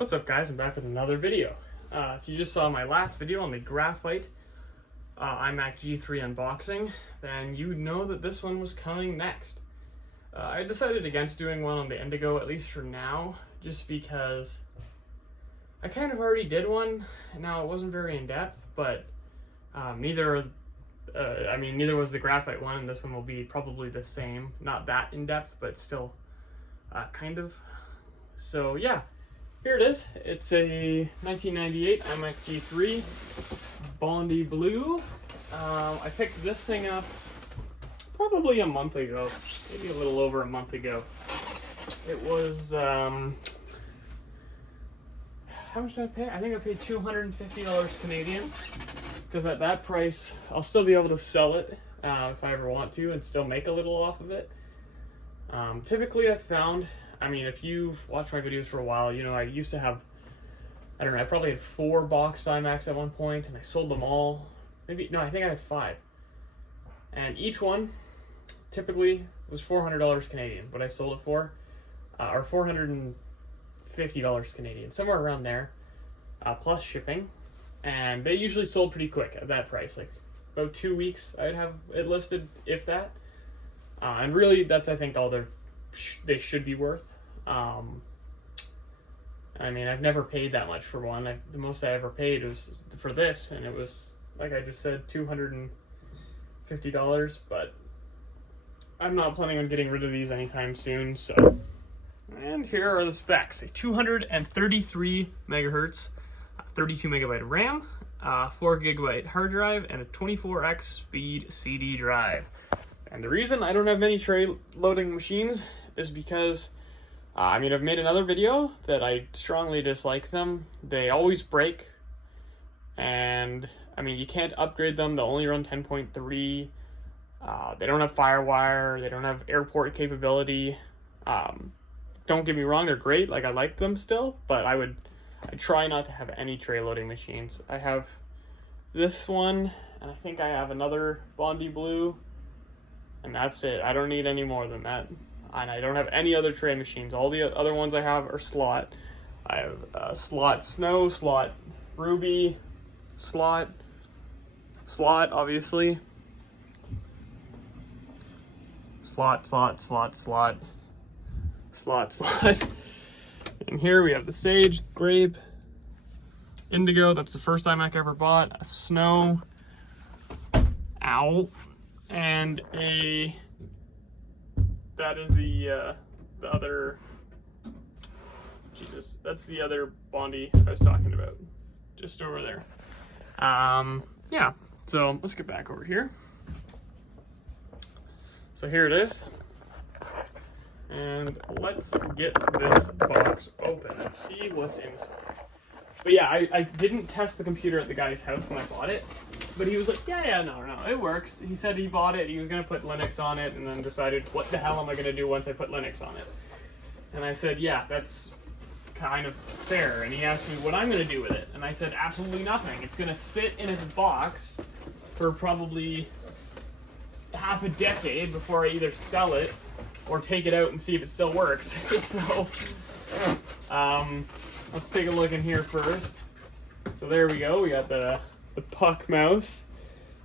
What's up, guys? I'm back with another video. If you just saw my last video on the graphite iMac G3 unboxing, then you know that this one was coming next. I decided against doing one on the Indigo, at least for now, just because I kind of already did one. Now, it wasn't very in-depth, but neither was the graphite one, and this one will be probably the same. Not that in-depth, but still kind of. So yeah, here it is. It's a 1998 iMac G3 Bondi Blue. I picked this thing up probably a month ago, maybe a little over a month ago. It was, how much did I pay? I think I paid $250 Canadian, because at that price, I'll still be able to sell it if I ever want to and still make a little off of it. Typically I've found, if you've watched my videos for a while, you know I used to have, I don't know, I probably had 4 boxed iMacs at one point, and I sold them all. I think I had 5. And each one typically was $400 Canadian, what I sold it for, or $450 Canadian, somewhere around there, plus shipping. And they usually sold pretty quick at that price, like about 2 weeks I'd have it listed, if that. And really, that's, I think, all they should be worth. I've never paid that much for one. The most I ever paid was for this, and it was, like I just said, $250, but I'm not planning on getting rid of these anytime soon, so. And here are the specs. A 233 megahertz, 32 megabyte RAM, 4 gigabyte hard drive, and a 24x speed CD drive. And the reason I don't have many tray loading machines is because, I've made another video that I strongly dislike them. They always break, and you can't upgrade them. They'll only run 10.3. They don't have FireWire. They don't have airport capability. Don't get me wrong, they're great. Like, I like them still, but I try not to have any tray loading machines. I have this one, and I think I have another Bondi Blue, and that's it. I don't need any more than that. And I don't have any other tray machines. All the other ones I have are slot. I have slot Snow, slot Ruby, slot, obviously. Slot. And here we have the Sage, the Grape, Indigo, that's the first iMac I ever bought, a Snow, and that is the other, that's the other Bondi I was talking about, just over there. Yeah, so let's get back over here. So here it is, and let's get this box open and see what's inside. But yeah, I didn't test the computer at the guy's house when I bought it, but he was like, yeah, no, it works. He said he bought it, he was going to put Linux on it, and then decided, what the hell am I going to do once I put Linux on it? And I said, yeah, that's kind of fair. And he asked me what I'm going to do with it, and I said, absolutely nothing. It's going to sit in its box for probably half a decade before I either sell it or take it out and see if it still works. So, let's take a look in here first. So there we go. We got the puck mouse,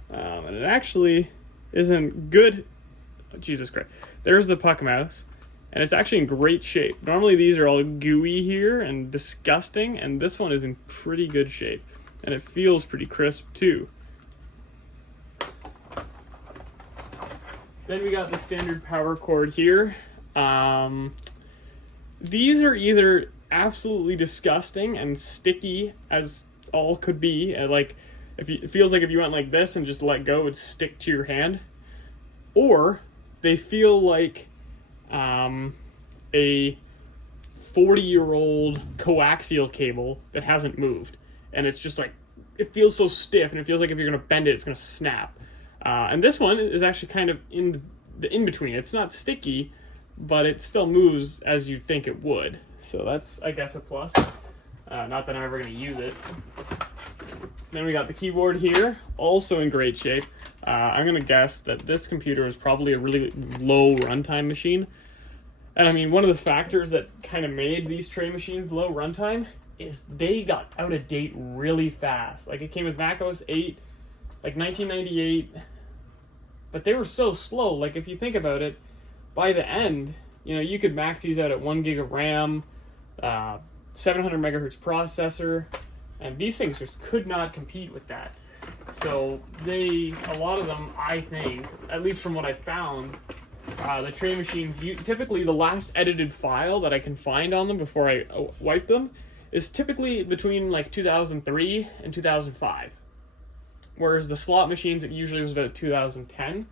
and it actually isn't good. Oh, Jesus Christ! There's the puck mouse, and it's actually in great shape. Normally these are all gooey here and disgusting, and this one is in pretty good shape, and it feels pretty crisp too. Then we got the standard power cord here. These are either absolutely disgusting and sticky as all could be, like it feels like if you went like this and just let go, it would stick to your hand, or they feel like a 40-year-old coaxial cable that hasn't moved, and it's just like, it feels so stiff, and it feels like if you're gonna bend it, it's gonna snap. And this one is actually kind of in the in-between. It's not sticky, but it still moves as you'd think it would. So that's, I guess, a plus. Not that I'm ever going to use it. Then we got the keyboard here, also in great shape. I'm going to guess that this computer is probably a really low runtime machine. And one of the factors that kind of made these tray machines low runtime is they got out of date really fast. Like, it came with Mac OS 8, like 1998, but they were so slow. Like, if you think about it, by the end, you know, you could max these out at 1 gig of RAM, 700 megahertz processor, and these things just could not compete with that. So a lot of them, I think, at least from what I found, the tray machines, typically the last edited file that I can find on them before I wipe them is typically between like 2003 and 2005. Whereas the slot machines, it usually was about 2010.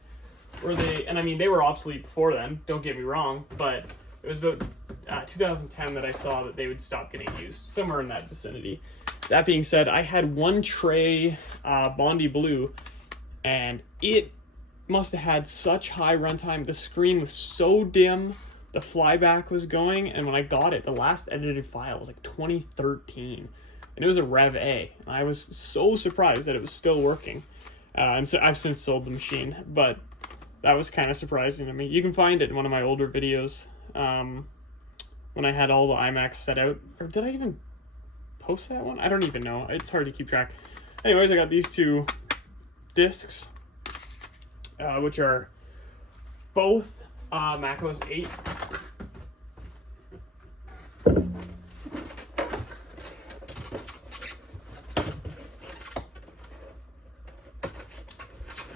And I mean, they were obsolete before then, don't get me wrong, but it was about 2010 that I saw that they would stop getting used, somewhere in that vicinity. That being said, I had one tray Bondi Blue, and it must have had such high runtime. The screen was so dim, the flyback was going, and when I got it, the last edited file was like 2013, and it was a Rev A. And I was so surprised that it was still working. And so I've since sold the machine, but that was kind of surprising to me. You can find it in one of my older videos, when I had all the iMacs set out. Or did I even post that one? I don't even know. It's hard to keep track. Anyways, I got these two discs, which are both Mac OS 8.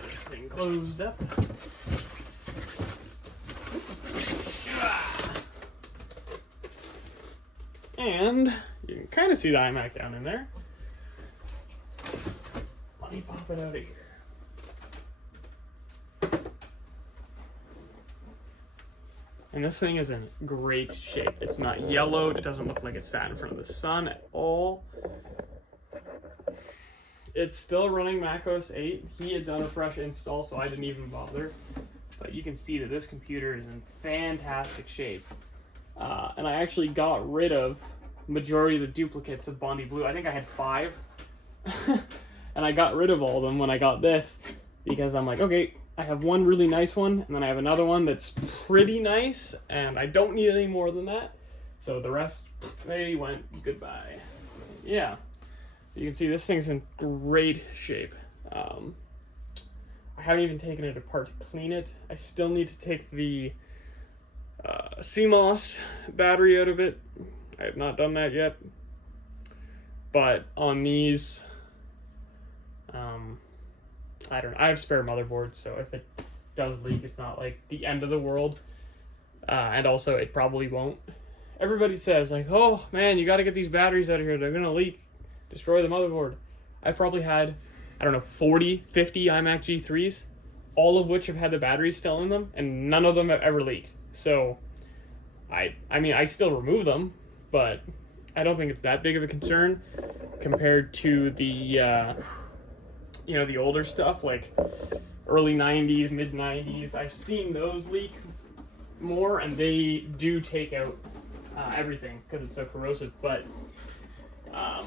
This thing closed up. And you can kind of see the iMac down in there. Let me pop it out of here. And this thing is in great shape. It's not yellowed. It doesn't look like it sat in front of the sun at all. It's still running Mac OS 8. He had done a fresh install, so I didn't even bother. But you can see that this computer is in fantastic shape. And I actually got rid of majority of the duplicates of Bondi Blue. I think I had 5. And I got rid of all of them when I got this, because I'm like, okay, I have one really nice one, and then I have another one that's pretty nice, and I don't need any more than that. So the rest, they went goodbye. So, yeah, you can see this thing's in great shape. I haven't even taken it apart to clean it. I still need to take the CMOS battery out of it. I have not done that yet. But on these, I don't know. I have spare motherboards, so if it does leak, it's not like the end of the world. And also, it probably won't. Everybody says, like, oh man, you got to get these batteries out of here. They're going to leak, destroy the motherboard. I probably had, I don't know, 40, 50 iMac G3s, all of which have had the batteries still in them, and none of them have ever leaked. So, I mean, I still remove them, but I don't think it's that big of a concern compared to the, you know, the older stuff, like early 90s, mid 90s. I've seen those leak more, and they do take out everything because it's so corrosive. But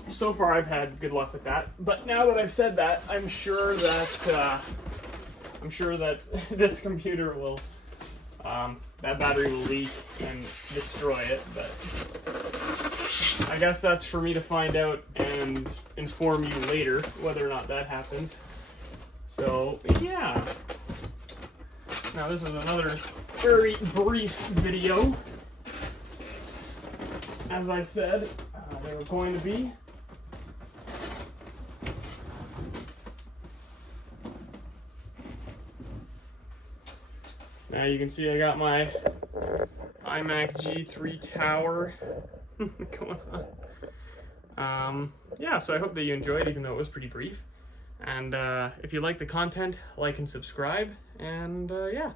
so far I've had good luck with that. But now that I've said that, I'm sure that this computer will, that battery will leak and destroy it. But I guess that's for me to find out and inform you later whether or not that happens. So yeah. Now this is another very brief video. As I said, they were going to be. Now you can see I got my iMac G3 tower going on. Yeah, so I hope that you enjoyed, even though it was pretty brief. And if you like the content, like and subscribe. And yeah.